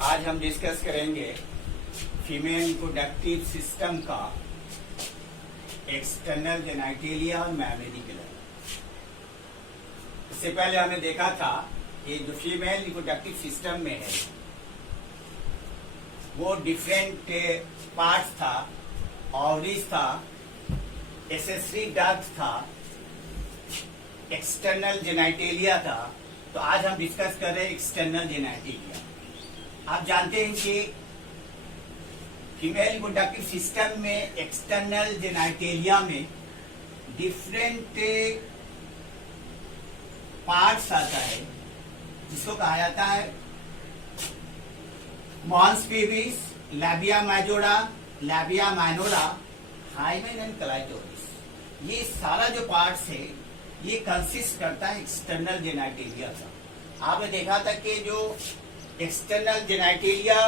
आज हम डिस्कस करेंगे फीमेल रिप्रोडक्टिव सिस्टम का एक्सटर्नल जेनिटलिया और मैमेरी ग्लैंड। इससे पहले हमने देखा था कि जो फीमेल रिप्रोडक्टिव सिस्टम में है वो डिफरेंट पार्ट्स था, ओवरीज था, एसेसरी डक्ट था, एक्सटर्नल जेनिटलिया था। तो आज हम डिस्कस कर रहे हैं एक्सटर्नल जेनिटलिया। आप जानते हैं कि फीमेल रिप्रोडक्टिव सिस्टम में एक्सटर्नल जेनिटलिया में डिफरेंट पार्ट्स आता है जिसको कहा जाता है mons pubis, labia majora, labia minora, hymen and clitoris. ये सारा जो पार्ट्स है ये कंसिस्ट करता है एक्सटर्नल जेनिटलिया का। आपने देखा था कि जो एक्सटर्नल जेनिटलिया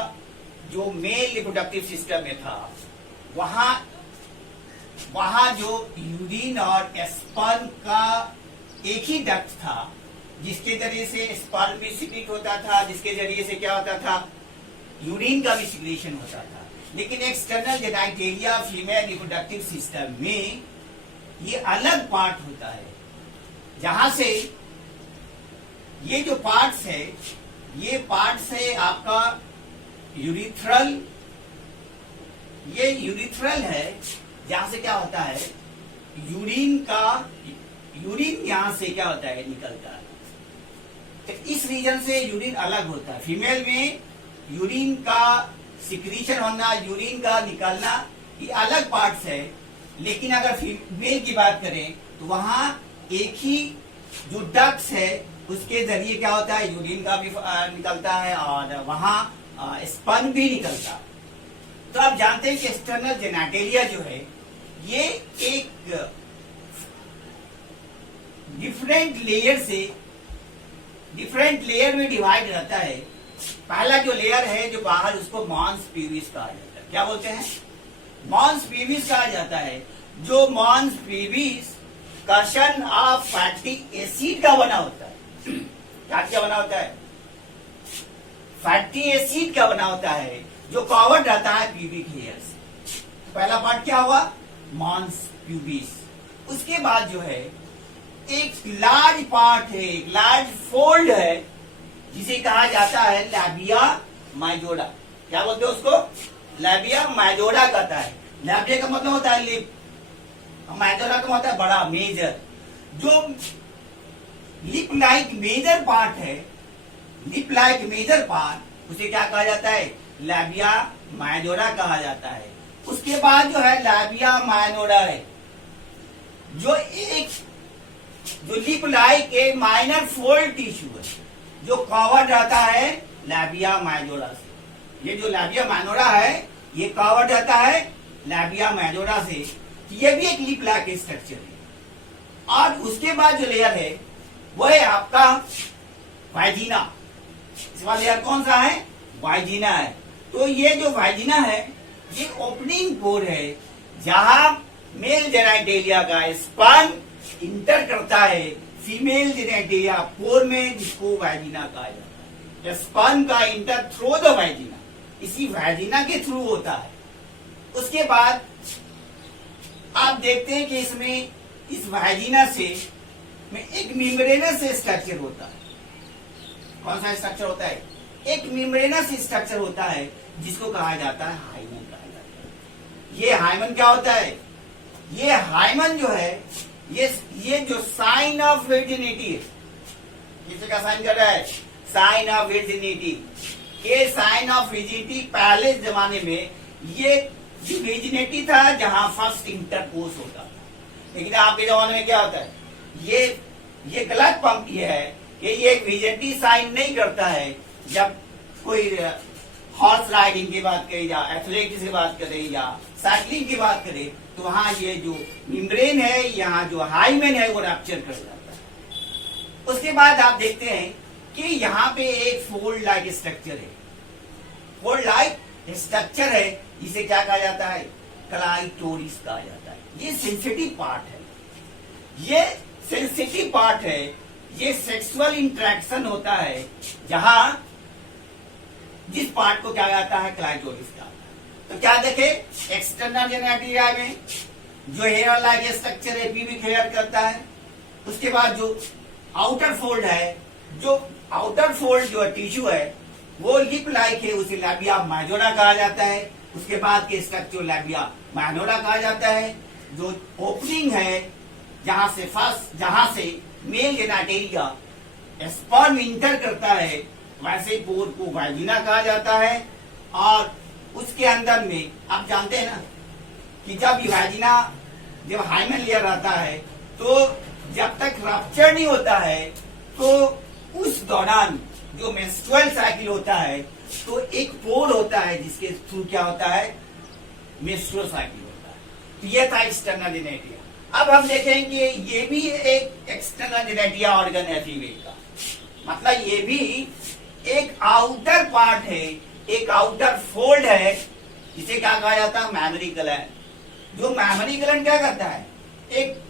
जो मेल रिप्रोडक्टिव सिस्टम में था वहां जो यूरिन और स्पर्म का एक ही डक्ट था जिसके जरिए से स्पर्म भी सिक्रीट होता था, जिसके जरिए से क्या होता था, यूरिन का भी सिक्रीशन होता था। लेकिन external genitalia female reproductive system में ये अलग पार्ट होता है जहां से ये जो पार्ट्स है ये पार्ट्स है आपका यूरिथ्रल। ये यूरिथ्रल है जहां से क्या होता है यूरिन यहां से क्या होता है निकलता है। तो इस रीजन से यूरिन अलग होता है। फीमेल में यूरिन का सिक्रीशन होना, यूरिन का निकलना ये अलग पार्ट्स है। लेकिन अगर फीमेल की बात करें तो वहां एक ही जो डक्ट्स है उसके जरिए क्या होता है यूरिन का भी निकलता है और वहां स्पर्म भी निकलता है। तो आप जानते हैं कि एक्सटर्नल जेनिटलिया जो है ये एक डिफरेंट लेयर में डिवाइड रहता है। पहला जो लेयर है जो बाहर उसको मॉन्स पीविस कहा जाता है। क्या बोलते हैं? मॉन्स पीविस कहा जाता है। जो Mons पीविस Kishan of fatty acid का बना होता है। क्या बना होता है? फैटी एसिड का बना होता है जो कवर्ड रहता है प्यूबिक हेयर से। तो पहला पार्ट क्या हुआ? Mons pubis. उसके बाद जो है एक लार्ज पार्ट है, एक लार्ज फोल्ड है जिसे कहा जाता है लैबिया माइजोरा। क्या बोलते हैं उसको? लैबिया माइजोरा कहता है। लैबिया का मतलब होता है लिप, माइजोरा का मतलब होता है बड़ा, मेजर। जो लिप लाइक मेजर पार्ट है, लिप लाइक मेजर पार्ट, उसे क्या कहा जाता है? लैबिया माइजोरा कहा जाता है। उसके बाद जो है लैबिया माइनोरा है जो lip like a minor fold tissue है जो कवर्ड रहता है लैबिया माइजोरा से। ये जो लैबिया माइनोरा है ये कवर्ड रहता है लैबिया माइजोरा से। ये भी एक लिप लाइक स्ट्रक्चर है। और उसके बाद जो लेयर है वो है आपका वाइजिना। इस वाला लेयर कौन सा है? वाइजिना है। तो ये जो वाइजिना है ये ओपनिंग पोर है जहां मेल जेनिटलिया का स्पर्म इंटर करता है फीमेल जेनिटलिया पोर में, जिसको वाइजिना कहा जाता है। स्पर्म का इंटर थ्रू द वाइजिना, इसी वाइजिना के थ्रू होता है। उसके बाद आप देखते हैं कि इसमें इस वाइजिना से में एक मेम्ब्रेनस स्ट्रक्चर होता है। कौन सा स्ट्रक्चर होता है? एक मेम्ब्रेनस स्ट्रक्चर होता है जिसको कहा जाता है हाइमन कहा जाता है। ये हाइमन क्या होता है? ये हाइमन जो है ये जो साइन ऑफ वर्जिनिटी है, किसी का साइन कर रहा है? Sign of virginity. ये साइन ऑफ वर्जिनिटी पहले जमाने में ये वर्जिनिटी था जहां फर्स्ट इंटरकोर्स होता था। लेकिन आपके जमाने में क्या होता है? ये गलत पंप ये है कि ये वर्जिनिटी साइन नहीं करता है। जब कोई हॉर्स राइडिंग की बात करी या एथलेटिक्स की बात करे या साइकिलिंग की बात करे तो वहां ये जो मेम्ब्रेन है, यहाँ जो हाइमेन है वो रैप्चर कर जाता है। उसके बाद आप देखते हैं कि यहाँ पे एक फोल्ड लाइक स्ट्रक्चर है। फोल्ड लाइक स्ट्रक्चर है जिसे क्या कहा जाता है? क्लाइटोरिस कहा जाता है। ये सेंसिटिव पार्ट है। ये सेंसिटिव पार्ट है। ये सेक्सुअल इंटरेक्शन होता है जहां जिस पार्ट को क्या कहता है, क्लाइटोरिस कहता है। तो क्या देखे, एक्सटर्नल जेनेटिया में जो हेयर लाइक स्ट्रक्चर है भी क्लियर करता है। उसके बाद जो आउटर फोल्ड है, जो आउटर फोल्ड जो टिश्यू है वो लिप लाइक है, उसे लैबिया माइनोरा कहा जाता है। उसके बाद के स्ट्रक्चर लैबिया माइनोरा कहा जाता है। जो ओपनिंग है जहां से मेल जेनेटिया स्पर्म इंटर करता है, वैसे पोर को वाजिना कहा जाता है। और उसके अंदर में आप जानते हैं ना कि जब वाजिना जब हाइमन लेयर आता है तो जब तक रप्चर नहीं होता है तो उस दौरान जो मेंस्ट्रुअल साइकिल होता है तो एक पोर होता है जिसके थ्रू क्या होता है, मेंस्ट्रुअल साइकिल होता है। तो ये था एक्सटर्नल जेनेटिया। अब हम देखेंगे ये भी एक एक्सटर्नल जेनेटिया ऑर्गन है फीमेल का, मतलब ये भी एक आउटर पार्ट है, एक आउटर फोल्ड है, जिसे क्या कहा जाता है, मैमरी ग्लैंड। जो मैमरी ग्लैंड क्या करता है, एक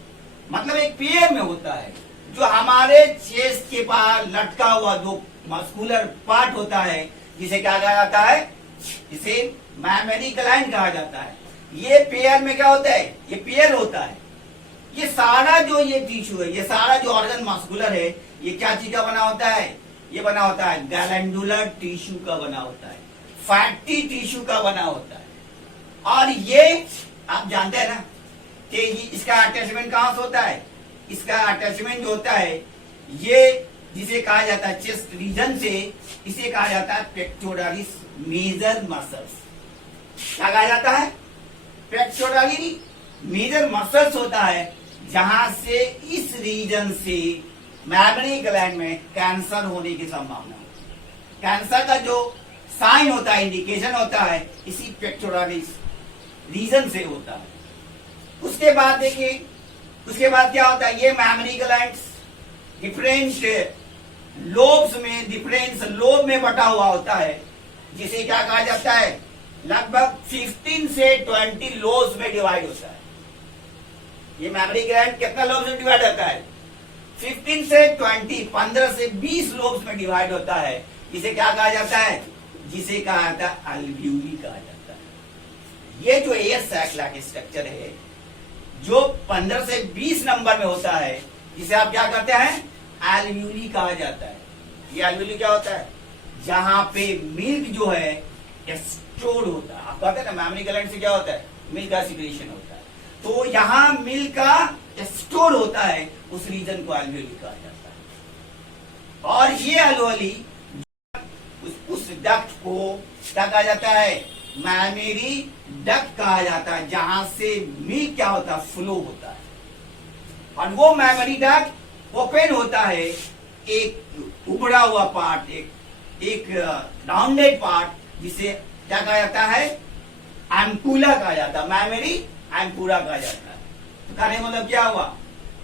मतलब एक पेयर में होता है, जो हमारे चेस्ट के पास लटका हुआ जो मस्कुलर पार्ट होता है, जिसे क्या कहा जाता है, इसे मैमरी ग्लैंड कहा जाता है। ये पेयर में क्या होता है, ये पेयर होता है। ये सारा जो ये टिश्यू है, ये सारा जो ऑर्गन मस्कुलर है, ये क्या चीज का बना होता है, ये बना होता है ग्लैंडुलर टिश्यू का बना होता है, फैटी टिश्यू का बना होता है। और ये आप जानते हैं ना कि इसका अटैचमेंट कहां से होता है, इसका अटैचमेंट जो होता है ये जिसे कहा जाता है चेस्ट रीजन से, इसे कहा जाता है पेक्टोरलिस मेजर मसल्स। क्या कहा जाता है, पेक्टोरली मेजर मसल्स होता है, जहां से इस रीजन से मैमरी ग्लैंड में कैंसर होने की संभावना होती है। कैंसर का जो साइन होता है, इंडिकेशन होता है, इसी पेक्टोरलिस रीजन से होता है। उसके बाद देखिए, उसके बाद क्या होता है, ये मैमरी ग्लैंड्स डिफरेंट लोब्स में, डिफरेंट लोब में बटा हुआ होता है, जिसे क्या कहा जाता है, लगभग 15 से 20 लोब्स में डिवाइड होता है। ये मैमरी ग्लैंड कितना लोब्स में डिवाइड होता है, 15 से 20, 15 से 20 लोब्स में डिवाइड होता है। इसे क्या कहा जाता है, जिसे कहा जाता है अल्व्यूली कहा जाता है। ये जो एयर सैक लाइक स्ट्रक्चर है जो 15 से 20 नंबर में होता है, जिसे आप क्या करते हैं, एल्व्यूली कहा जाता है। ये एल्व्यूली क्या होता है, जहां पे मिल्क जो है स्टोर होता है। आप कहते हैं ना मैमरी ग्लैंड से क्या होता है, मिल्क का सिक्रेशन होता है, तो यहां मिल्क का स्टोर होता है, उस रीजन को एल्व्यूली कहा जाता है। और ये एल्व्यूली उस डक्ट को क्या कहा जाता है, मैमरी डक्ट कहा जाता है, जहां से मिल्क क्या होता है, फ्लो होता है। और वो मैमरी डक्ट ओपन होता है, एक उभरा हुआ पार्ट, एक राउंडेड पार्ट, जिसे क्या कहा जाता है, एम्पुला कहा जाता है, मैमरी एम्पुला कहा जाता है। तो कहने मतलब क्या हुआ,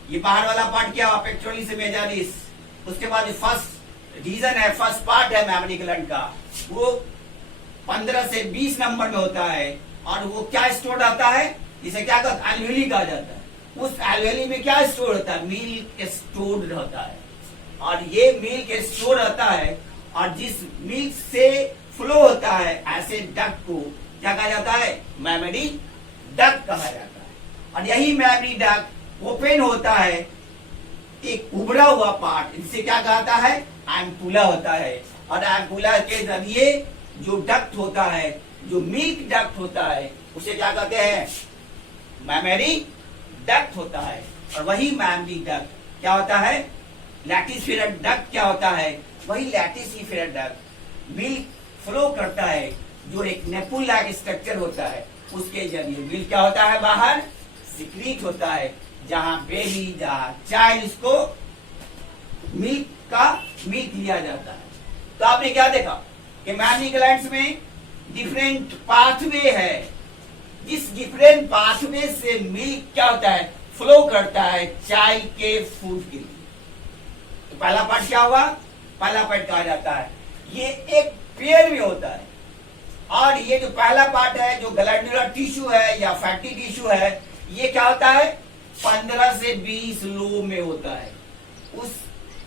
ये बाहर वाला पार्ट क्या हुआ, पेक्टोरलिस मेजोरिस। उसके बाद फर्स्ट रीजन है, फर्स्ट पार्ट है मैमरी ग्लैंड का, वो 15 से 20 नंबर में होता है। और वो क्या स्टोर रहता है, जिसे क्या कहते हैं, एल्व्यूली कहा जाता है। उस एल्व्यूली में क्या स्टोर होता है, मिल्क स्टोर रहता है। और ये मिल्क स्टोर रहता है, और जिस मिल्क से फ्लो होता है ऐसे डक्ट को क्या कहा जाता है, मैमरी डक्ट कहा जाता है। और यही मैमरी डक्ट ओपन होता है, एक उभरा हुआ पार्ट, जिसे क्या कहता है, एम्पुला होता है। और एम्पुला के जरिए जो डक्ट होता है, जो मिल्क डक्ट होता है, उसे क्या कहते हैं, मैमरी डक्ट होता है। और वही मैमरी डक्ट क्या होता है, लैटिस्फेरस डक्ट क्या होता है, वही लैटिस्फेरस डक्ट मिल्क फ्लो करता है, जो एक नेपुल लाइक स्ट्रक्चर होता है, उसके जरिए मिल्क क्या होता है, बाहर सिक्रीट होता है, जहां बेबी, जहां चाइल्ड, इसको मिल्क लिया जाता है। तो आपने क्या देखा कि मैमरी ग्लैंड्स में डिफरेंट पाथवे है, जिस डिफरेंट पाथवे से मिल्क क्या होता है, फ्लो करता है चाइल्ड के फूड के लिए। तो पहला पार्ट क्या हुआ, पहला पार्ट कहा जाता है, ये एक पेयर में होता है। और ये जो पहला पार्ट है, जो ग्लैंडुलर टिश्यू है या फैटी टिश्यू है, ये क्या होता है, 15 से 20 लोब में होता है। उस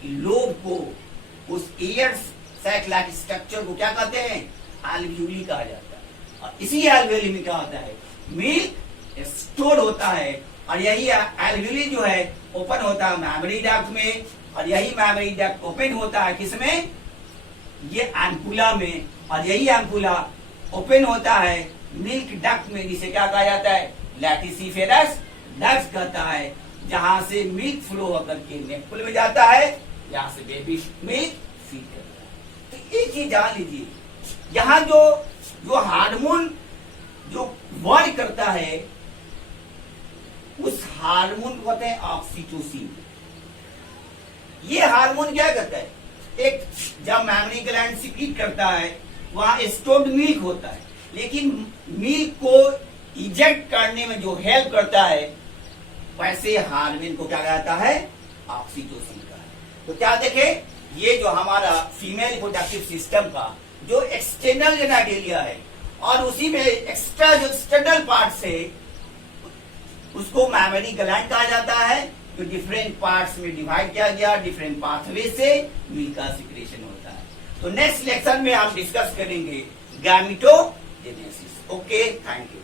लोब को, उस एयर सैक लाइक स्ट्रक्चर को क्या कहते हैं, एल्वियोली कहा जाता है। और इसी एल्वियोली में क्या होता है, मिल्क स्टोर होता है, और यही एल्वियोली जो है ओपन होता है मेमोरी डक्ट में, और यही मेमोरी डक्ट ओपन होता है किसमें, ये एम्पुला में, और यही एम्पुला ओपन होता है मिल्क डक्ट में, जिसे क्या कहा जाता है, लैटिसिफेरस डक्ट कहता है, जहां से मिल्क फ्लो होकर के नेपल में जाता है, यहां से बेबी मिल्क फीड करता है। तो एक चीज जान लीजिए, यहाँ जो हार्मोन जो वर्क करता है, उस हार्मोन को कहते हैं ऑक्सीटोसिन। ये हार्मोन क्या करता है, एक जब मेमोरी ग्लैंड सिक्रीट करता है वहां स्टोर्ड मिल्क होता है, लेकिन मिल्क को इजेक्ट करने में जो हेल्प करता है, वैसे हार्मोन को क्या कहता है, ऑक्सीटोसिन का है। तो क्या देखे, ये जो हमारा फीमेल रिप्रोडक्टिव सिस्टम का जो एक्सटर्नल जेनिटलिया है, और उसी में एक्स्ट्रा जो एक्सटर्नल पार्ट्स है, उसको मेमोरी ग्लैंड कहा जाता है, जो डिफरेंट पार्ट्स में डिवाइड किया गया, डिफरेंट पाथवे से मिल्क का सिक्रेशन होता है। तो नेक्स्ट लेक्चर में हम डिस्कस करेंगे गैमेटोजेनेसिस। Okay, thank you.